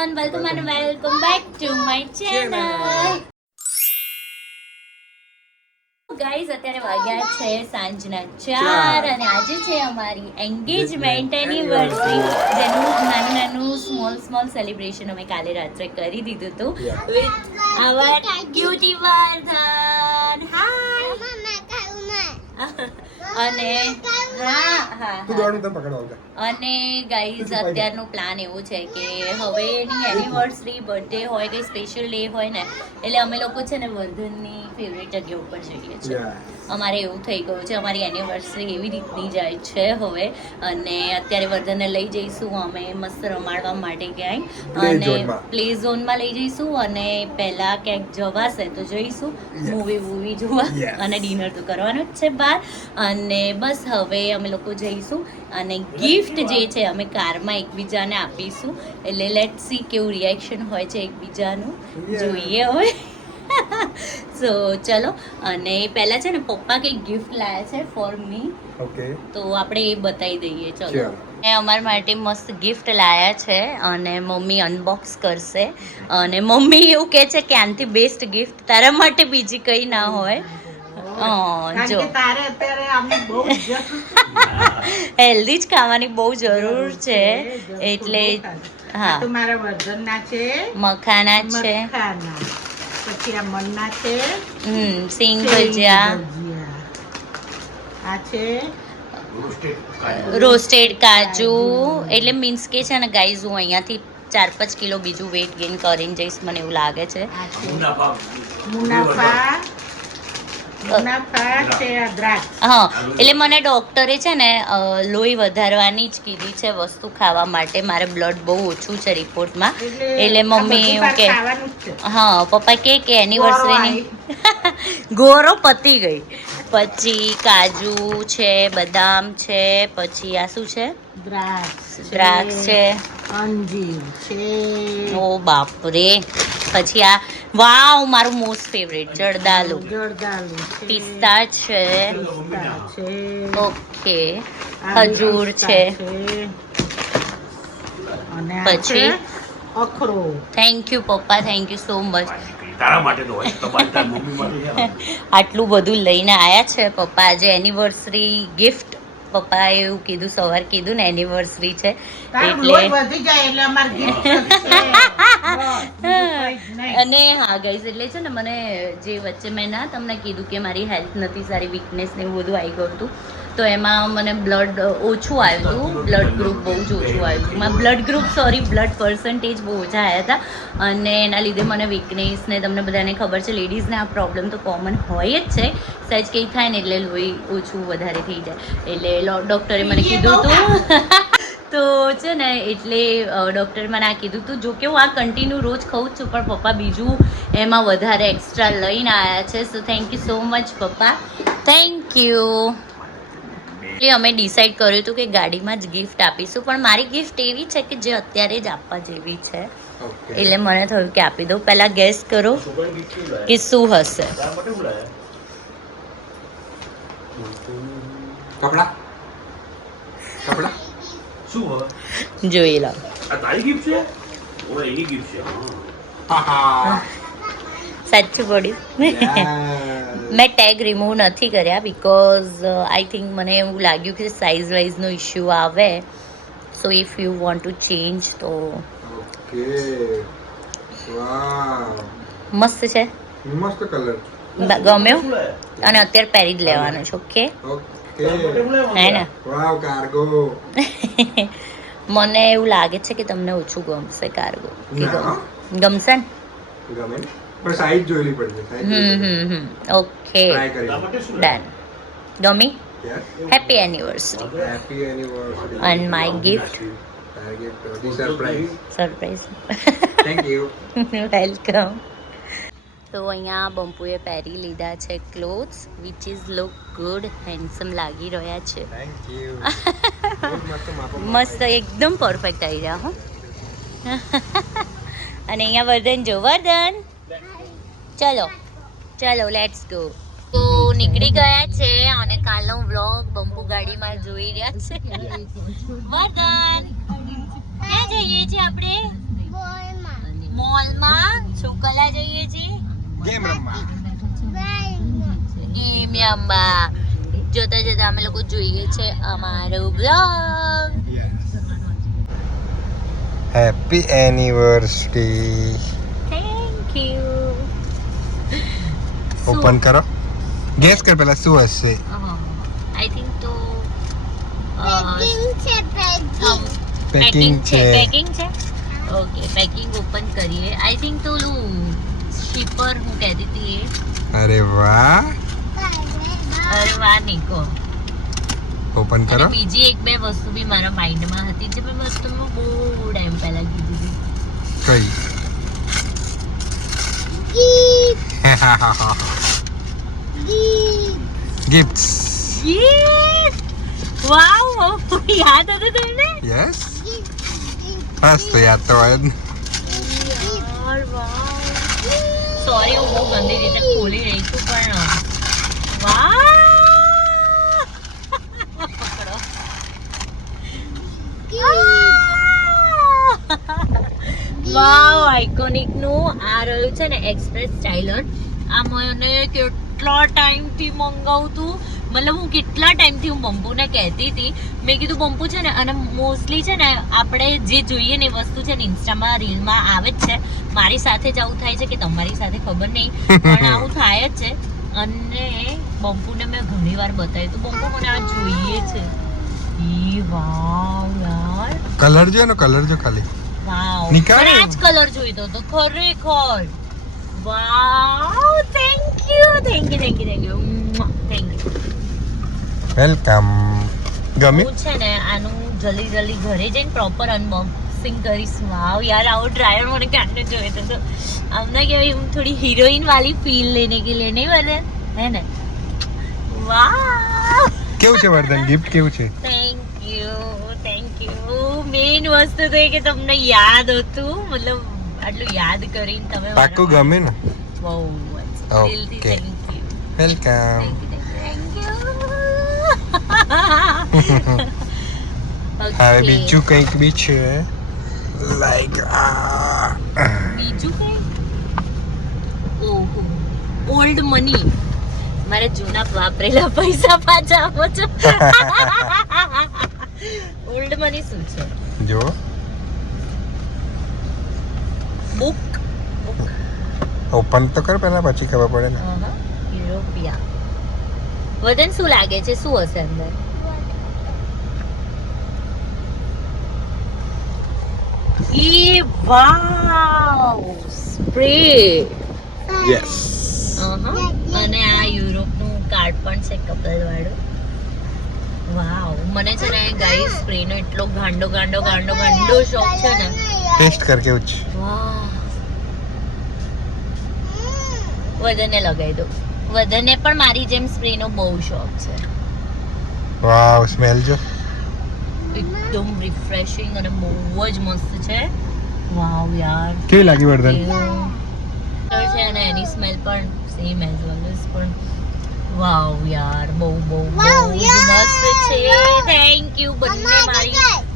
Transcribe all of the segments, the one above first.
Everyone welcome and welcome back to my channel guys અત્યારે વાગ્યા છે સાંજના ચાર અને આજે છે અમારી એન્ગેજમેન્ટ એનિવર્સરી જેનું નાનું નાનું સ્મોલ સ્મોલ સેલિબ્રેશન અમે કાલે રાત્રે કરી દીધું હતું. વિથ અવર બ્યુટી વર્ધન. હાય અને હા હા તું હા. દોડનું પકડવા આવજા. અને ગાઈઝ અત્યારનો પ્લાન એવો છે કે હવે એની એનિવર્સરી બર્થડે હોય કંઈ સ્પેશિયલ ડે હોય ને એટલે અમે લોકો છે ને વર્ધનની ફેવરેટ જગ્યા ઉપર જઈએ છીએ. અમારે એવું થઈ ગયું છે અમારી એનિવર્સરી એવી રીતની જાય છે હવે. અને અત્યારે વર્ધનને લઈ જઈશું અમે મસ્ત રમાડવા માટે ક્યાંય. અને પ્લે ઝોનમાં લઈ જઈશું અને પહેલાં ક્યાંક જવાશે તો જઈશું. મૂવી વૂવી જોવા અને ડિનર તો કરવાનું જ છે બહાર. અને બસ હવે અમે લોકો જઈશું અને ગિફ્ટ જે છે અમે કારમાં એકબીજાને આપીશું. એટલે લેટ સી કેવું રિએક્શન હોય છે એકબીજાનું. જોઈએ હવે. સો ચલો. અને પહેલા છે ને પપ્પા કંઈક ગિફ્ટ લાયા છે ફોર મી ઓકે તો આપણે એ બતાવી દઈએ ચલો. એ અમારા માટે મસ્ત ગિફ્ટ લાયા છે અને મમ્મી અનબોક્સ કરશે. અને મમ્મી એવું કહે છે કે આનાથી બેસ્ટ ગિફ્ટ તારા માટે બીજી કંઈ ના હોય. જો. તારે અત્યારે આમને બહુ હેલ્ધી જ ખાવાની બહુ જરૂર છે. એટલે હા. તો મારા વર્ધનના છે. મખાના છે. પછી આ મનના છે. હમ સિંગ ભજીયા. આ છે. રોસ્ટેડ કાજુ. એટલે મીન્સ કે છે ને ગાઈઝ હું અહીંયાથી ચાર પાંચ કિલો બીજું વેટ ગેઇન કરીને જઈશ મને એવું લાગે છે. મુનાફા મુનાફા છે આ દ્રાક્ષ હા એટલે મને ડૉક્ટરે છે ને લોહી વધારવાની જ કીધી છે વસ્તુ ખાવા માટે. મારે બ્લડ બહુ ઓછું છે રિપોર્ટમાં એટલે મમ્મી એવું કે હા પપ્પા કે કે એનિવર્સરીની ગોરો પતી ગઈ. પછી કાજુ છે બદામ છે પછી આ શું છે દ્રાક્ષ છે. અંજીર છે. ઓ બાપરે. પછી આ વાવ મારું મોસ્ટ ફેવરેટ જરદાલુ. જરદાલુ પિસ્તા છે. ઓકે. ખજૂર છે. પછી? અખરો થેન્ક યુ પપ્પા થેન્ક યુ સો મચ તારા માટે તો હોય તમારી તારી મમ્મી માટે છે. આટલું બધું લઈને આયા છે પપ્પા. આજે એનિવર્સરી ગિફ્ટ પપ્પાએ એવું કીધું સવાર કીધું ને એનિવર્સરી છે. એટલે લોહી વધી જાય એટલે અમાર gift છે. બસ, બીજું કંઈ જ નહીં. અને હા ગાઈઝ એટલે છે ને મને જે વચ્ચે મેં ના તમને કીધું કે મારી હેલ્થ નથી સારી વીકનેસ ને એવું બધું આવી ગયું હતું તો એમાં મને બ્લડ ઓછું આવ્યું હતું બ્લડ ગ્રુપ બહુ જ ઓછું આવ્યું હતું. મારા blood group sorry blood percentage બહુ ઓછા આવ્યા હતા અને એના લીધે મને વીકનેસ ને તમને બધાને ખબર છે લેડીઝને આ પ્રોબ્લેમ તો કોમન હોય જ છે સહેજ કંઈ થાય ને એટલે લોહી ઓછું વધારે થઈ જાય. એટલે ડૉક્ટરે મને કીધું હતું. તો છે ને એટલે ડૉક્ટર મને આ કીધું હતું જો કે હું આ કન્ટિન્યુ રોજ ખાઉં છું પણ પપ્પા બીજું એમાં વધારે એક્સ્ટ્રા લઈને આવ્યા છે so thank you so much પપ્પા. થેન્ક યુ એટલે અમે ડિસાઈડ કર્યું હતું કે ગાડીમાં જ ગિફ્ટ આપીશું પણ મારી ગિફ્ટ એવી છે કે જે અત્યારે જ આપવા જેવી છે. એટલે મને થયું કે આપી દઉં. પહેલાં ગેસ કરો કે શું હશે? કપડા? કપડા? શું હવે? જોઈ લો. આ તારી ગિફ્ટ છે? ઓ એની ગિફ્ટ છે. સાચું પડ્યું મેં ટેગ રિમૂવ નથી કર્યા બિકોઝ આઈ થિંક મને એવું લાગ્યું કે સાઇઝ વાઇઝનો ઇશ્યુ આવે. So if you want to change તો ઓકે મસ્ત છે. મસ્ત કલર બ- ગમ્યો? અને અત્યારે પહેરી જ લેવાનું છે ઓકે? હે ને? કાર્ગો મને એવું લાગે છે કે તમને ઓછું ગમશે કાર્ગો કે ગમ- ગમશે ને? ગમે પણ સાઈઝ જોઈલી પડશે hmm hmm hmm. Okay. Done? ગમી? Happy anniversary happy anniversary And my gift surprise surprise thank you welcome તો અહીંયા બંપુએ પહેરી લીધા છે clothes which is look good handsome લાગી રહ્યા છે. થેન્ક યુ બહુ મસ્ત એકદમ પરફેક્ટ આવી રહ્યા હો. અને અહીંયા વર્ધન જો. વર્ધન! ચલો ચલો લેટ્સ ગો તો નીકળી ગયા છે અને કાલનો વ્લોગ બંપુ ગાડીમાં જોઈ રહ્યા છે. વર્ધન! ક્યાં જઈએ છીએ આપણે? શું કલા જઈએ છીએ? ગેમ રમવા. જોતા જોતા અમે લોકો જોઈએ છે અમારો blog happy anniversary thank you open કરો. ગેસ કર પેલા શું હશે? આઈ થિંક તો પેકિંગ પેકિંગ છે છે પેકિંગ છે? ઓકે પેકિંગ ઓપન કરીએ. આઈ થિંક તો ઓલું શીપર હું કહેતી હતી એ. અરે વાહ. અરે વાહ નિકો ઓપન કરો. બીજી એક બે વસ્તુ બી મારા માઇન્ડમાં હતી જે મેં વસ્તુ મેં બહુ ટાઈમ પહેલા કીધી હતી. કઈ? ગિફ્ટ્સ વાવ યાદ હતું તમને? યસ બસ તો યાદ તો હોય. સોરી, હું બહુ ગંદી રીતે ખોલી રહી છું, પણ વાવ આઇકોનિકનું આ રહ્યું છે ને એક્સપ્રેસ સ્ટાઇલર આ મને કેટલા ટાઈમથી મંગાવતું મતલબ હું કેટલા ટાઈમથી હું બંપુને કહેતી હતી. મેં કીધું બંપુ છે ને અને મોસ્ટલી છે ને આપણે જે જોઈએ ને વસ્તુ છે ને ઇન્સ્ટામાં રીલમાં આવે જ છે. મારી સાથે જ આવું થાય છે કે તમારી સાથે ખબર નહીં પણ આવું થાય જ છે. અને બંપુને મેં ઘણી વાર બતાવ્યું. તો બંપુ મને આ જોઈએ છે. ઈ વાવ યાર. કલર જો એનો કલર જો ખાલી. વાવ નિકાળ. મને આ જ કલર જોઈતો તો ખરેખર. Wow thank you thank you thank you thank you thank you welcome ગમે? હું છે ને આનું જલ્દી જલ્દી ઘરે જઈને પ્રોપર અનબોક્સિંગ કરીશ. વાવ યાર આવો ડ્રાયર મને ક્યાંને જોઈએ તો અમને કહેવાય હું થોડી હિરોઈન વાલી ફીલ લેને કે લેને નહીં હે ને? વાહ કેવું છે વર્ધન? ગિફ્ટ કેવું છે? Thank you thank you main વસ્તુ તો એ કે તમને યાદ હતું મતલબ આટલું યાદ કરીને તમે પાક્કું ગમે ને? બહુ ઓકે થેન્ક યુ વેલકમ હવે બીજું કંઈક બી છે લાઈક બીજું કંઈક? ઓહો. ઓલ્ડ મની મારે જૂના વાપરેલા પૈસા પાછા આપો છો. ઓલ્ડ મની શું છે? જો. બુક બુક ઓપન તો કર પહેલા પછી ખબર પડે ને. યુરોપિયા. વજન શું લાગે છે? શું હશે અંદર? ઈ વાવ! સ્પ્રે યસ અને આ યુરોપનું કાર્ડ પણ છે કપલ વાળું વાવ. મને છે ને ગાય સ્પ્રે નો એટલો ગાંડો ગાંડો ગાંડો ગાંડો શોખ છે ને. ટેસ્ટ કરકે કેવું વાહ વજને લગાવી દો વદને પણ મારી જેમ સ્પ્રે નો બહુ શોખ છે. વાવ સ્મેલ જો. એકદમ રિફ્રેશિંગ અને બહુ જ મસ્ત છે. વાવ યાર. કેવી લાગી વર્ધન? છે અને એની સ્મેલ પણ સેમ એઝ ઓલવેઝ પણ વાવ યાર બહુ બહુ બહુ મસ્ત છે. થેન્ક યુ બંને મારી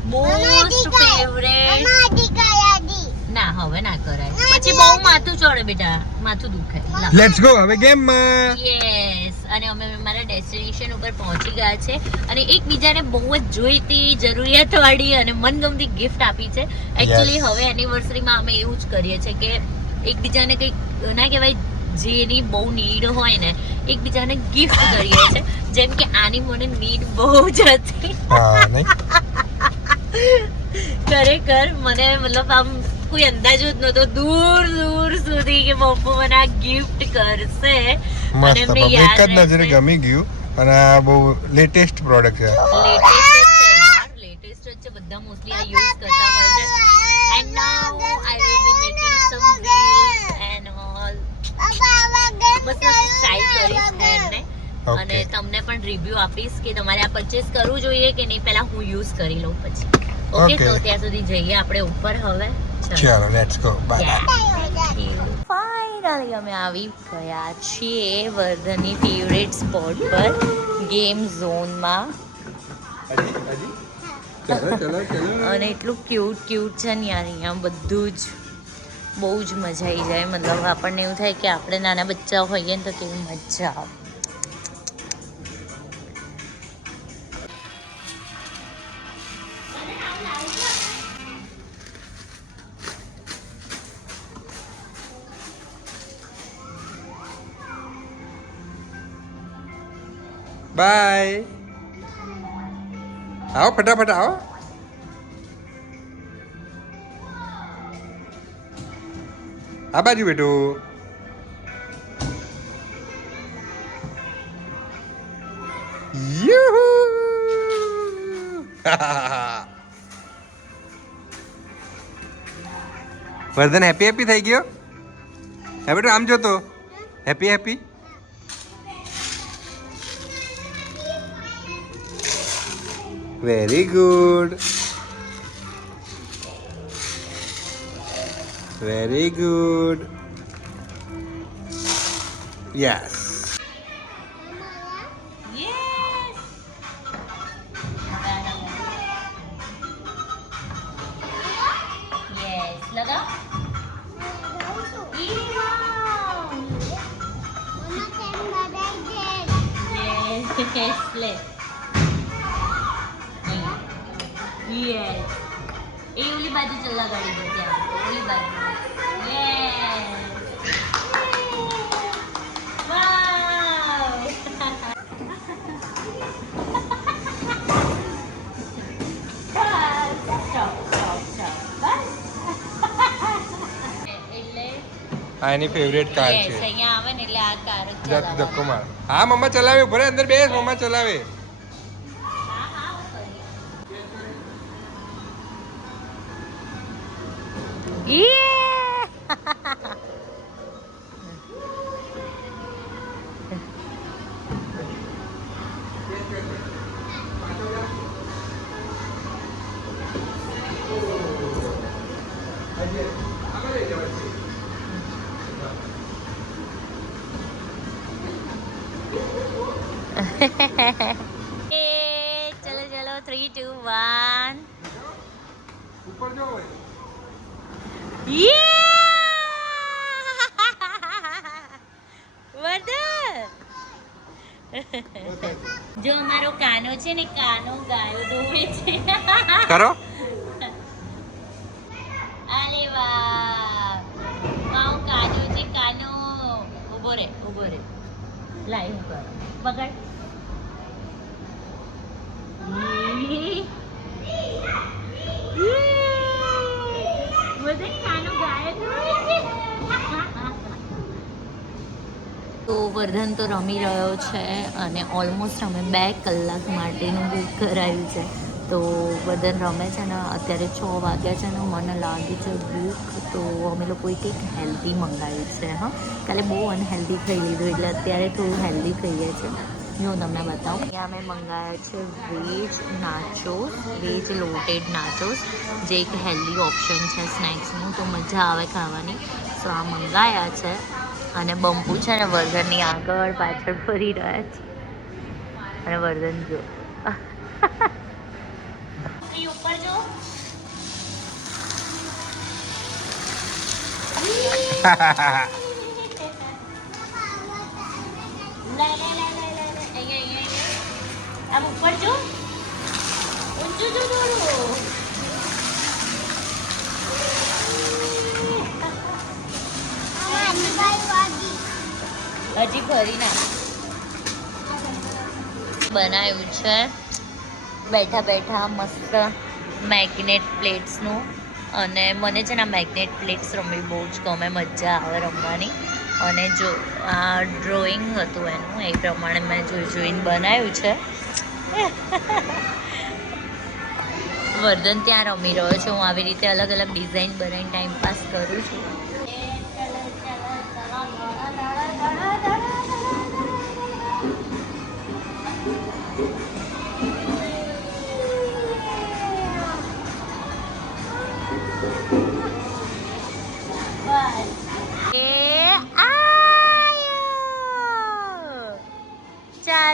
મોસ્ટ ફેવરેટ ના હવે ના કરાય. પછી બહુ માથું ચડે બેટા માથું દુખે. લેટ્સ ગો હવે ગેમ યસ અને અમે મારા ડેસ્ટિનેશન ઉપર પહોંચી ગયા છે. અને એકબીજાને બહુ જ જોઈતી જરૂરિયાતવાળી અને મનગમતી ગિફ્ટ આપી છે. એકચ્યુઅલી હવે એનિવર્સરીમાં અમે એવું જ કરીએ છીએ કે એકબીજાને કંઈક ના કહેવાય જેની બહુ નીડ હોય ને એકબીજાને ગિફ્ટ કરીએ છીએ. જેમ કે આની મને નીડ બહુ જ હતી. ખરેખર મને મતલબ આમ કોઈ અંદાજો જ નહોતો. દૂર દૂર સુધી કે પપ્પુ મને આ ગિફ્ટ કરશે. મસ્ત એક જ નજરે ગમી ગયું. અને આ બહુ લેટેસ્ટ પ્રોડક્ટ છે. લેટેસ્ટ છે યાર. લેટેસ્ટ જ છે. બધા મોસ્ટલી આ યુઝ કરતા હોય છે. And now I will be making some reels and all bus style કરીશ હેરને અને તમને પણ રિવ્યુ આપીશ કે તમારે આ પરચેસ કરવું જોઈએ કે નહીં. પહેલા હું યુઝ કરી લઉં પછી. ઓકે તો ત્યાં સુધી જઈએ આપણે ઉપર હવે. ચાલો. લેટ્સ ગો બાય ફાઇનલી અમે આવી ગયા છીએ વર્ધનની ફેવરેટ સ્પોટ પર ગેમ ઝોનમાં ચલો ચલો ચલો અને એટલું ક્યુટ ક્યુટ છે ને યાર અહીંયા બધું જ. બહુ જ મજા આવી જાય. મતલબ આપણને એવું થાય કે આપણે નાના બચ્ચા હોઈએ ને તો કેવી મજા આવે. બાય આવો ફટાફટ આવો આ બાજુ બેઠું યુહુ! વર્ધન હેપી હેપી થઈ ગયો હે બેટું આમ જોતો happy happy very good very good yes Yes! Yes. એ ઓલી બાજુ ચાલ લગાડી દે ત્યાં. ઓલી બાજુ. એની ફેવરેટ કાર છે. અહીંયા આવે ને એટલે આ કાર ધક્કો માર. હા મમ્મા ચલાવે ભરે અંદર બેસ મમ્મા ચલાવે. Yeah! એ ચલો ચલો થ્રી ટુ વન ઉપર જો અમારો કાનો છે ને કાનો ગાયો દોવે છે કરો અરે વાહ મારો કાનો છે કાનો ઊભો રે ઊભો રે લાઈવ કર પકડ દોવે છે તો વર્ધન તો રમી રહ્યો છે અને ઓલમોસ્ટ અમે બે કલાક માટેનું બુક કરાયું છે. તો વર્ધન રમે છે ને અત્યારે છ વાગ્યા છે ને મને લાગે છે બુક તો અમે લોકોએ કંઈક હેલ્ધી મંગાવ્યું છે, હા. કાલે બહુ અનહેલ્ધી ખાઈ લીધું એટલે અત્યારે થોડું હેલ્ધી ખાઈએ છીએ હું તમને બતાવું. અહીંયા અમે મંગાવ્યા છે વેજ નાચોસ વેજ લોટેડ નાચોસ જે એક હેલ્ધી ઓપ્શન છે સ્નેક્સનું. તો મજા આવે ખાવાની. સો આ મંગાયા છે અને બંપુ છે ને વર્ધનની આગળ પાછળ ફરી રહ્યા છે. અને વર્ધન જો. ઉપર જો. આમ ઉપર જો. ઊંચું જો થોડું હજી ફરી ના. બનાવ્યું છે. બેઠા બેઠા મસ્ત મેગ્નેટ પ્લેટ્સનું અને મને છે ને મેગ્નેટ પ્લેટ્સ રમવી બહુ જ ગમે, મજા આવે રમવાની. અને જો આ ડ્રોઈંગ હતું એનું, એ પ્રમાણે મેં જોઈ જોઈને બનાવ્યું છે. વર્ધન ત્યાં રમી રહ્યો છે. હું આવી રીતે અલગ અલગ ડિઝાઇન બનાવીને ટાઈમ પાસ કરું છું.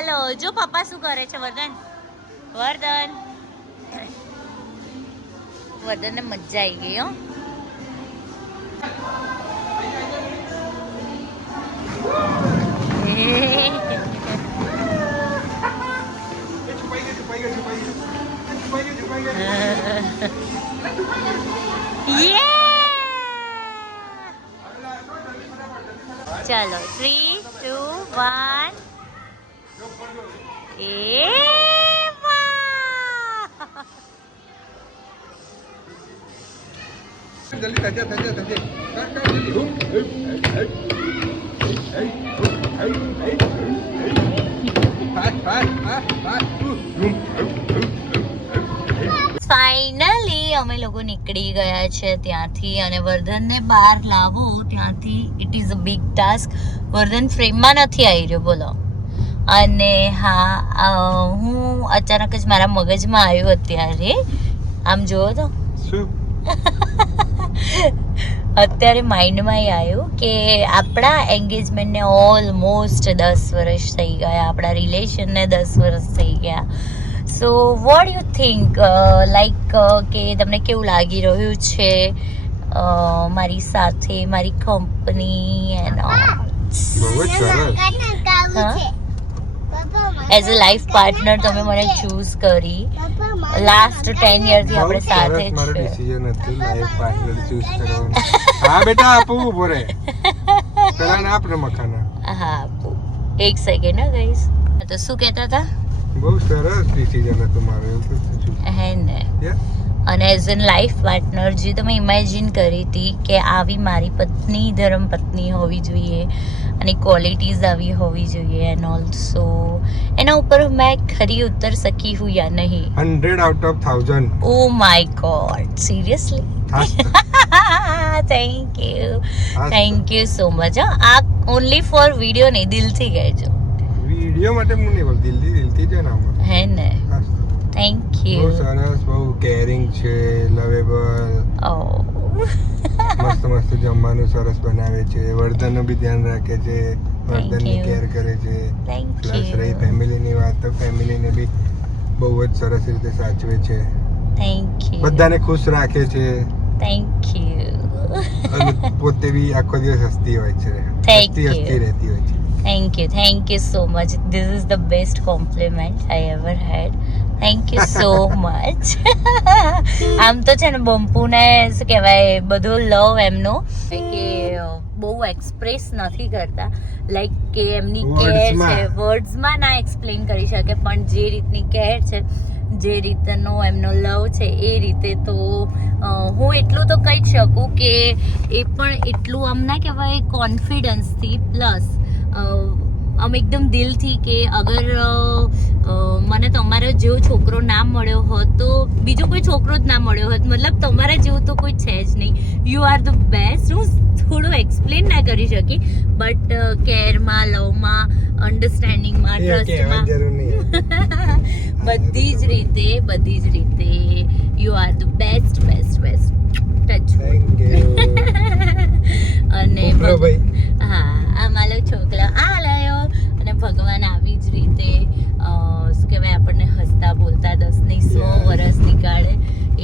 હાલો જો પપ્પા શું કરે છે વર્ધન? વર્ધન. વર્ધનને મજા આવી ગઈ હો. ચાલો થ્રી ટુ વન ફાઇનલી અમે લોકો નીકળી ગયા છે ત્યાંથી અને વર્ધનને બહાર લાવો, ત્યાંથી it is a big task Vardhan ફ્રેમમાં નથી આવી રહ્યો, બોલો. અને હા હું અચાનક જ મારા મગજમાં આવ્યું અત્યારે. આમ જુઓ તો. અત્યારે માઇન્ડમાં એ આવ્યું કે આપણા એન્ગેજમેન્ટને ઓલમોસ્ટ દસ વર્ષ થઈ ગયા આપણા રિલેશનને દસ વર્ષ થઈ ગયા. So what you think like કે તમને કેવું લાગી રહ્યું છે મારી સાથે મારી કંપની એન્ડ બહુ જ સરસ. એઝ અ લાઈફ પાર્ટનર તમે મને ચૂઝ કરી. લાસ્ટ ટેન યરથી બહુ આપણે સાથે મારો જ છે. ડિસિઝન હતું લાઈફ પાર્ટનર ચૂઝ કરવાનું. હા બેટા આપવું ઊભો રે પેલા ના આપને મખાના. હા આપું. એક સેકન્ડ હા ગાઈસ તો શું કહેતા હતા? બહુ સરસ ડિસિઝન હતું મારું એવું હે ને? અને એઝ એન લાઈફ પાર્ટનર જે તમે ઇમેજિન કરી હતી કે આવી મારી પત્ની ધર્મ પત્ની હોવી જોઈએ અને ક્વોલિટીઝ આવી હોવી જોઈએ એન્ડ ઓલ્સો એના ઉપર મેં ખરી ઉતર સકી હું યા નહીં. Hundred out of thousand oh my god seriously thank you thank you so much આ ઓનલી ફોર વીડિયો નહીં દિલથી કહેજો. વીડિયો માટે હું નહીં બોલ દિલથી દિલથી જ ના હે ને? થેન્ક બહુ યુ સરસ બહુ કેરિંગ છે લવેબલ ઓ મસ્ત મસ્ત જમવાનું સરસ બનાવે છે. વર્ધનનું બી ધ્યાન રાખે છે. વર્ધનની. કેર કરે છે. થેન્ક પ્લસ રહી ફેમિલીની વાત તો ફેમિલીને બી બહુ જ સરસ રીતે સાચવે છે. થેન્ક યુ બધાને ખુશ રાખે છે. થેન્ક યુ પોતે બી આખો દિવસ હસતી હોય છે. હસતી હસતી રહેતી હોય છે. Thank you thank you so much this is the best compliment I ever had thank you so much આમ તો છે ને બમ્પુને શું કહેવાય બધો લવ એમનો. કે બહુ એક્સપ્રેસ નથી કરતા. લાઈક કે એમની કેર છે વર્ડ્સમાં ના એક્સપ્લેન કરી શકે પણ જે રીતની કેર છે જે રીતનો એમનો લવ છે એ રીતે તો હું એટલું તો કહી જ શકું કે એ પણ એટલું આમ ના કહેવાય કોન્ફિડન્સથી પ્લસ આમ એકદમ દિલથી કે અગર મને તમારો જેવો છોકરો ના મળ્યો હોત તો બીજો કોઈ છોકરો જ ના મળ્યો હોત. મતલબ તમારા જેવું તો કોઈ છે જ નહીં. યુ આર ધ બેસ્ટ હું થોડું એક્સપ્લેન ના કરી શકી બટ કેરમાં લવમાં અન્ડરસ્ટેન્ડિંગમાં ટ્રસ્ટમાં બધી જ રીતે બધી જ રીતે you are the best best best touch અને હા આ મારો છોકરા. આ ભગવાન આવી જ રીતે શું કહેવાય આપણને હસતા બોલતા દસની સો. વર્ષ નીકાળે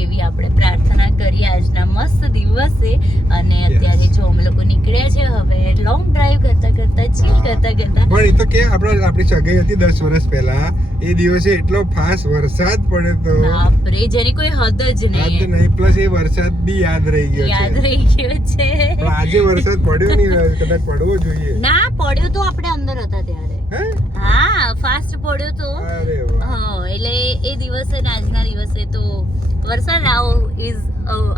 એવી આપણે પ્રાર્થના કરીએ આજના મસ્ત દિવસે. અને અત્યારે જો અમે લોકો નીકળ્યા છે હવે લોંગ ડ્રાઈવ કરતા કરતા ચીલ કરતા કરતા. પણ એ તો કે આપણે આપણી સગાઈ હતી દસ વર્ષ પહેલા. એ દિવસે એટલો ફાસ વરસાદ પડે તો. બાપરે જેની કોઈ હદ જ નહીં. નહીં નહીં પ્લસ એ વરસાદ બી યાદ રહી ગયો યાદ રહી ગયો છે. આજે વરસાદ પડ્યો નહીં કદાચ પડવો જોઈએ. ના પડ્યો તો આપણે અંદર હતા ત્યારે. હે હા ફાસ્ટ પડ્યો તો. હા એટલે એ દિવસે ને આજના દિવસે તો વરસાદ આવો ઇઝ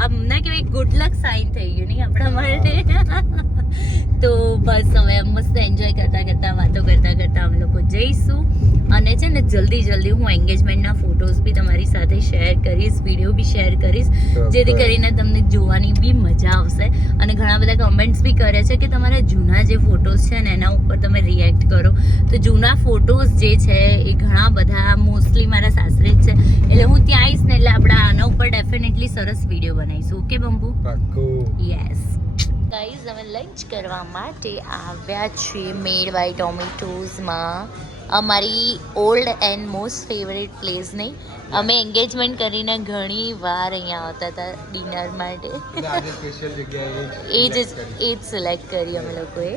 અમને ના ગુડ લક સાઇન થઈ ગયું નહીં આપણા માટે. તો બસ હવે મસ્ત એન્જોય કરતા કરતા વાતો કરતા કરતા અમે લોકો જઈશું. અને છે ને જલ્દી જલ્દી હું એન્ગેજમેન્ટના ફોટોઝ બી તમારી સાથે શેર કરીશ વીડિયો બી શેર કરીશ. જેથી કરીને તમને જોવાની બી મજા આવશે. અને ઘણા બધા કમેન્ટ્સ બી કરે છે કે તમારા જૂના જે ફોટોઝ છે ને એના ઉપર તમે રિએક્ટ કરો. તો જૂના ફોટોઝ જે છે એ ઘણા બધા મોસ્ટલી મારા સાસરે જ છે. એટલે હું ત્યાં આવીશ ને એટલે આપણે આના ઉપર ડેફિનેટલી સરસ વીડિયો બનાવીશું. ઓકે બંબુ? યસ ગાઈઝ અમે લંચ કરવા માટે આવ્યા છીએ મેડ બાય ટોમેટોઝમાં અમારી old and most favourite place નહીં અમે એન્ગેજમેન્ટ કરીને ઘણી વાર અહીંયા આવતા હતા ડિનર માટે. એ જ એ જ સિલેક્ટ કરી. અમે લોકોએ.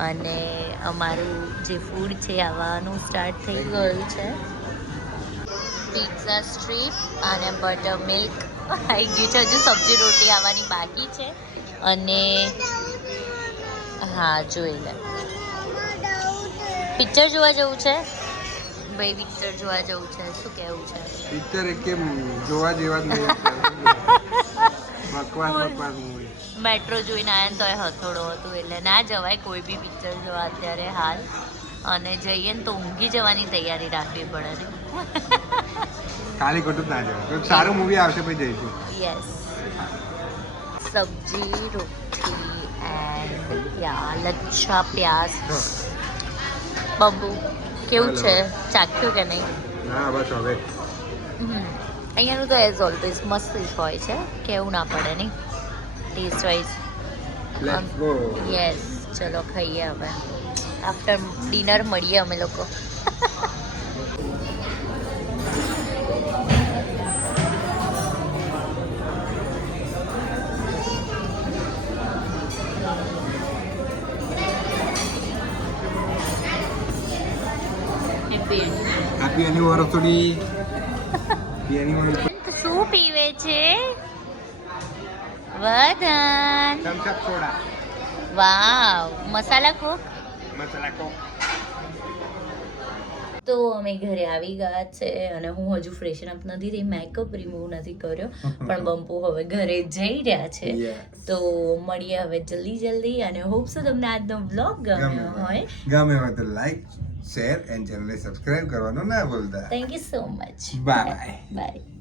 અને અમારું જે ફૂડ છે આવવાનું સ્ટાર્ટ થઈ ગયું છે. પિઝા સ્ટ્રીપ અને બટર મિલ્ક આવી ગયું છે હજુ સબ્જી રોટી આવવાની બાકી છે. અને હા જોઈ લે. પિક્ચર જોવા જવું છે? ભાઈ પિક્ચર જોવા જવું છે. શું કહેવું છે? પિક્ચર એક જોવા જેવા જ મેટ્રો જોઈને આવ્યા ને એ હથોડો હતું. એટલે ના જવાય કોઈ બી પિક્ચર જોવા અત્યારે હાલ. અને જઈએ ને તો ઊંઘી જવાની તૈયારી રાખવી પડે ખાલી ખોટું ના જવાય. સારું મૂવી આવશે પછી જઈશું. યસ સબ્જી રોટી એન્ડ યા લચ્છા પ્યાસ. બબુ કેવું છે? ચાખ્યું કે નહીં? હા બસ હવે. હમ. અહીંયાનું તો એઝ ઓલવેઝ મસ્ત જ હોય છે કેવું ના પડે નહીં. ટેસ્ટ વાઇઝ યસ ચલો ખાઈએ હવે. આફ્ટર ડિનર મળીએ અમે લોકો. Happy anniversary. શું પીવે છે? વદન. Thums Up soda. વાવ. મસાલા કોક? મસાલા કોક. તો અમે ઘરે આવી ગયા છે અને હું હજુ ફ્રેશન અપ નથી થઈ મેકઅપ રિમૂવ નથી કર્યો પણ બંપુ હવે ઘરે જઈ રહ્યા છે. તો મળીએ હવે જલ્દી જલ્દી અને હોપ સો તમને આજનો બ્લોગ ગમ્યો હોય. ગમે હોય તો લાઈક શેર એન્ડ ચેનલને સબસ્ક્રાઇબ કરવાનું ના ભૂલતા. Thank you so much bye bye